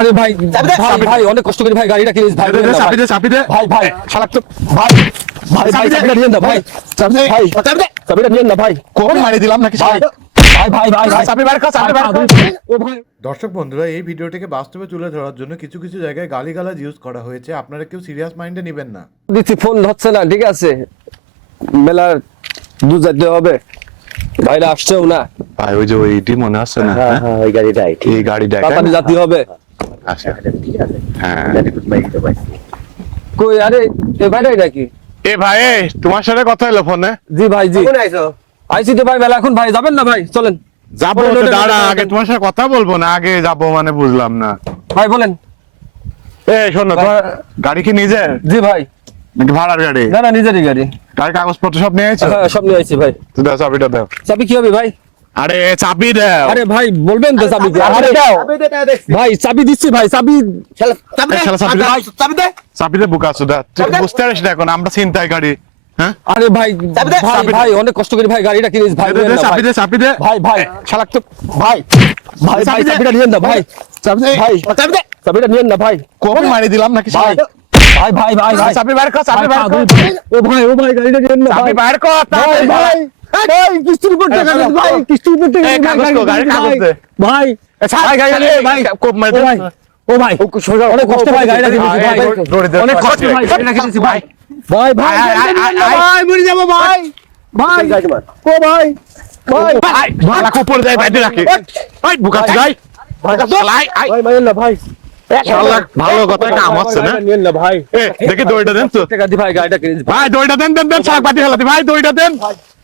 আরে ভাই ভাই ভাই অনেক কষ্ট করে ভাই গাড়িটা কিনেছি ভাই দে, দে, ভাই। দে। ভাই। ভাই শালাক তো ভাই ভাই ভাই চাবি দে। চাবিটা নিয়েন না ভাই। চাবি। ভাই চাবি দে। চাবিটা নিয়েন না ভাই। কোপ মারি দিলাম নাকি ভাই ভাই ভাই ভাই ভাই। চাবি বার কর, চাবি বার কর। দর্শক বন্ধুরা এই ভিডিওটিকে বাস্তবে তুলে ধরার জন্য কিছু কিছু জায়গায় গালিগালাজ ইউজ করা হয়েছে। আপনারা কেউ সিরিয়াস মাইন্ডে নেবেন না। দিচ্ছি ফোন হচ্ছে না ঠিক আছে? মেলার দু যেতে হবে। ভাইরা আসছেও না। ভাই ওই যে ওইটি মনে আছে না হ্যাঁ হ্যাঁ? হ্যাঁ ওই গাড়িটাই এই গাড়ি দেখেন তাড়াতাড়ি জাতি হবে। আচ্ছা ঠিক আছে। হ্যাঁ। কই আরে এ ভাইরাই নাকি এ ভাই তোমার সাথে কথা হলো ফোনে? জি ভাই জি। কোন আইছো? আইসি তো ভাই মেলা এখন ভাই যাবেন না ভাই? চলেন। যাব দাঁড়া আগে তোমার সাথে কথা বলব না আগে যাব মানে বুঝলাম না। ভাই বলেন। এ শোনো তোমার গাড়ি কি নিজের? জি ভাই। নাকি ভাড়ার গাড়ি? না না নিজেরই গাড়ি। গাড়ির কাগজপত্র সব নিয়ে এসেছ হ্যাঁ সব নিয়ে আইছি ভাই। তুই দাও চাবিটা দাও। চাবি কি হবে ভাই? আরে চাবি দাও আরে ভাই বলবেন তো চাবি কি? আরে চাবি দে তা দেখছি ভাই চাবি দিচ্ছি ভাই চাবি চাবি দে এই শালা চাবি দে। চাবি দে বুকা সুদা তুই। বুঝতে পারিস না এখন আমরা চিন্তায় গাড়ি হ্যাঁ আরে ভাই চাবি দে, ভাই চাবি ভাই অনেক কষ্ট করে ভাই গাড়িটা কিনেছি ভাই দে, চাবি দে চাবি দে ভাই ভাই শালাক তো ভাই ভাই ভাই চাবি দে। চাবিটা নিয়েন না ভাই চাবি দে ভাই চাবি দে চাবিটা নিয়েন না ভাই কোপ মারি দিলাম নাকি ভাই ভাই ভাই ভাই ভাই চাবি বার কর চাবি বার কর ও ভাই ও ভাই গাড়িটা নিয়েন না চাবি ভাই কর ভাই ভাই কিস্তির উপর টাকা দেন, ভাই কিস্তির উপর টাকা কাগজ ভাই, ভাই। ভাই ভাই, ভাই কোপ মারি ও দে। ভাই ও ভাই অনেক কষ্ট ভাই গাড়িটা কিনেছি ভাই অনেক কষ্ট ভাই। গাড়িটা কিনেছি ভাই। ভাই ভাই ভাই মরে যাব ভাই ভাই ও ভাই ভাই ভাই ভাড়া কোপর দেয় বাইরে রাখি। ভাই বুকা যাই। ভাই ভাই শালা ভালো কথা কাম হচ্ছে না? গাড়িটা নিয়েন না ভাই। দেখি দড়িটা দেন তো। ভাই গাড়িটা ভাই ভাই দেন দেন দেন শাক বাটি হেলাতে ভাই দড়িটা দেন।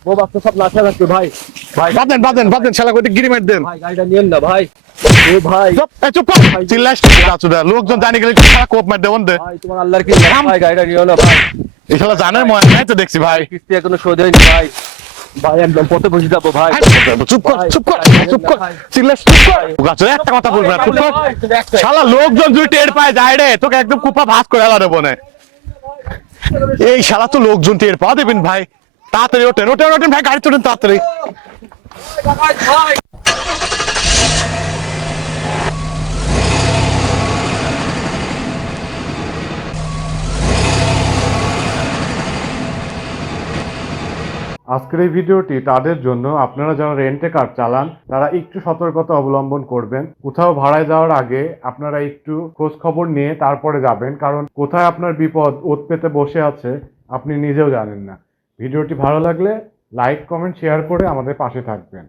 ও বাচ্চা সব লাঠা রাখছে ভাই। ভাই বাদেন বাদেন বাদেন শালা কইতে গিরি মার দেন। ভাই গাড়িটা নিয়েন না ভাই। ও ভাই। চুপ এ চুপ কর। চিল্লাস কাচুদা লোকজন জানি গেলে শালা কোপ মার দেবন দে ভাই তোমার আল্লাহর কি ভাই গাড়িটা নিও না ভাই। এই শালা জানার মনে নাই তো দেখছি ভাই। কিস্তি এখনও শোধ হয়নি ভাই। ভাই একদম পথে বসে যাব ভাই। চুপ কর চুপ কর চুপ কর চিল্লাস চুপ কর। গাছ একটা কথা বলবে না চুপ কর। শালা লোকজন যদি টের পায় যায় রে তোকে একদম কুপা ভাত করে দেবো না এই শালা তো লোকজন টের পা দেবেন ভাই। তাড়াতাড়ি ওঠেন ওঠেন ওঠেন ভাই গাড়ি তোলেন তাড়াতাড়ি। আজকের এই ভিডিওটি তাদের জন্য, আপনারা যারা রেন্টে কার চালান, তারা একটু সতর্কতা অবলম্বন করবেন। কোথাও ভাড়ায় যাওয়ার আগে আপনারা একটু খোঁজ খবর নিয়ে তারপরে যাবেন, কারণ কোথায় আপনার বিপদ, ওত পেতে বসে আছে, আপনি নিজেও জানেন না। ভিডিওটি ভালো লাগলে লাইক, কমেন্ট, শেয়ার করে আমাদের পাশে থাকবেন।